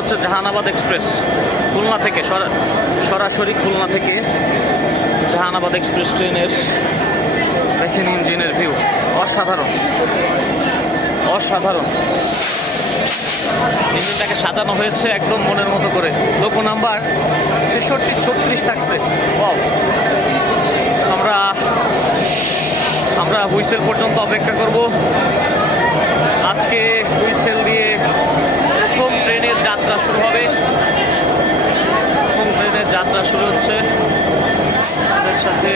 হচ্ছে জাহানাবাদ এক্সপ্রেস, খুলনা থেকে, সরা- সরাসরি খুলনা থেকে জাহানাবাদ এক্সপ্রেস ট্রেনের দেখেন ইঞ্জিনের ভিউ। অসাধারণ। অসাধারণ। ইঞ্জিনটাকে সাজানো হয়েছে একদম মনের মতো করে। লোকো নাম্বার ছেষট্টি ছত্রিশ থাকছে! আমরা আমরা হুইসেল পর্যন্ত অপেক্ষা করব। আজকে হুইসেল দিয়ে প্রথম ট্রেনের যাত্রা শুরু হবে প্রথম ট্রেনের যাত্রা শুরু হচ্ছে। আমাদের সাথে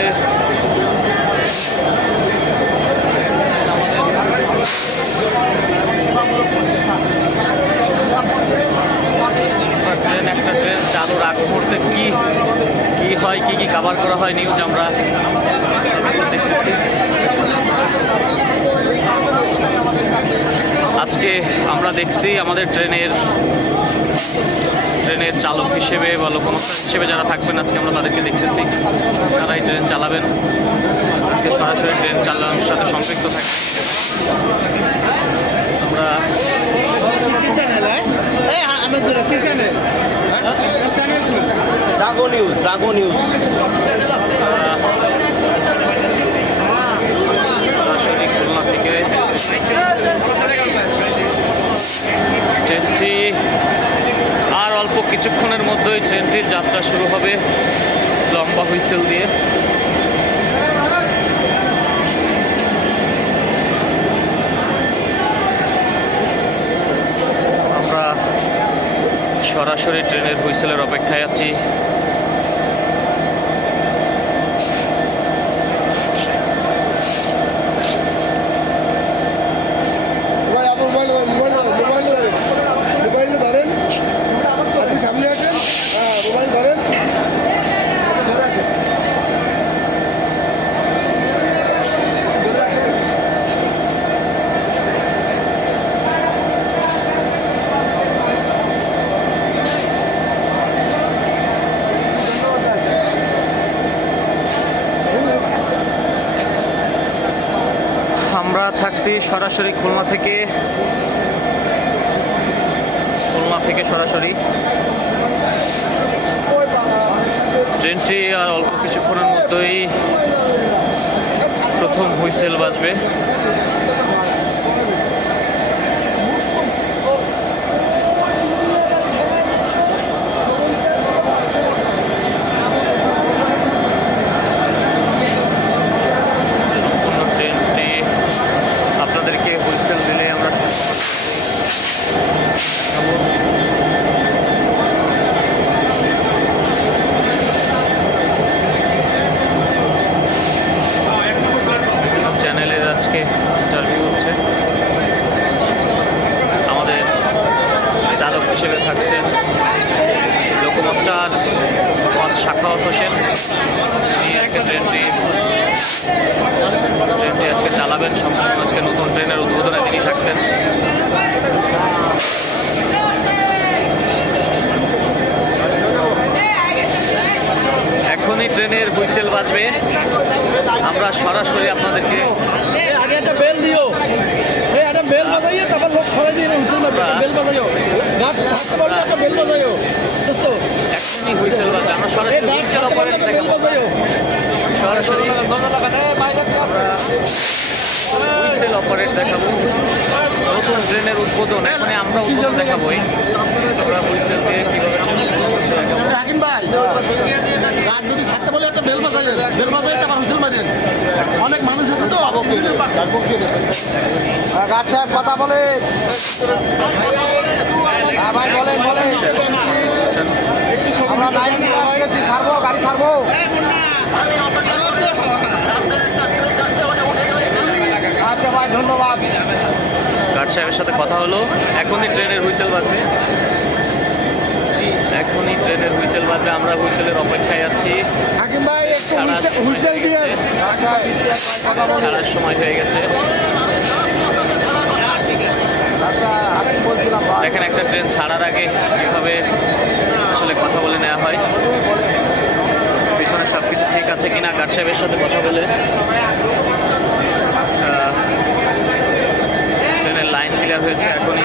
ট্রেন একটা ট্রেন চালুর আগ মুহূর্তে কি কি হয়, কি কি কাভার করা হয় নিউজ আমরা দেখতেছি আজকে আমরা দেখছি আমাদের ট্রেনের ট্রেনের চালক হিসেবে বা লোকমোশন হিসেবে যারা থাকবেন আজকে আমরা তাদেরকে দেখতেছি। তারা এই ট্রেন চালাবেন। আজকে সরাসরি ট্রেন চালানোর সাথে সম্পৃক্ত থাকবে আমরা জাগো নিউজ জাগো নিউজ সরাসরি খুলনা থেকে ট্রেনটি আর অল্প কিছুক্ষণের মধ্যেই ট্রেনটির যাত্রা শুরু হবে লম্বা হুইসেল দিয়ে। আমরা সরাসরি ট্রেনের হুইসেলের অপেক্ষায় আছি। থাকছি সরাসরি খুলনা থেকে। খুলনা থেকে সরাসরি। ট্রেনটি আর অল্প কিছুক্ষণের মধ্যেই প্রথম হুইসেল বাজবে সম্পূর্ণ ট্রেনটি আপনাদেরকে হুইসেল দিলে আমরা সম্পূর্ণ চ্যানেলের আজকে ইন্টারভিউ হচ্ছে আমাদের চালক হিসেবে থাকছেন লোকমাস্টার মোহাম্মদ শাখাওয়াত হোসেন তিনি আজকে ট্রেনটি ট্রেনটি আজকে চালাবেন সম্পূর্ণ আজকে নতুন ট্রেনের উদ্বোধনে তিনি থাকছেন। এখনই ট্রেনের হুইসেল বাজবে। আমরা সরাসরি আপনাদেরকে আগে একটা বেল দিও। বেল বাজাইও তারপর লোক সরাই দিয়ে বেল বাজাইও। এখনই হুইসেল আমরা সরাসরি হুইসেল অপারেট দেখাবো। বাজাইও সরাসরি হুইসেল অপারেট দেখাবো। নতুন ট্রেনের উদ্বোধন। এখনই আমরা উদ্বোধন দেখাবোই আমরা হুইসেল দিয়ে কীভাবে দেখাবো। অনেক মানুষ আছে তো গাছ সাহেব কথা বলে। আমরা লাইন গেছি ছাড়বো গাড়ি ছাড়বো। আচ্ছা ভাই ধন্যবাদ। গার্ড সাহেবের সাথে কথা হলো। এখনই ট্রেনের হুইসেল বাজবে। এখনই ট্রেনের হুইসেল বাজবে। আমরা হুইসেলের অপেক্ষায় আছি। ছাড়ার সময় হয়ে গেছে আচ্ছা আমি বলছিলাম ভাই দেখেন একটা ট্রেন ছাড়ার আগে কীভাবে আসলে কথা বলে নেওয়া হয়। পিছনে সব কিছু ঠিক আছে কিনা গার্ড সাহেবের সাথে কথা বলে। ট্রেনের লাইন ক্লিয়ার হয়েছে এখনই।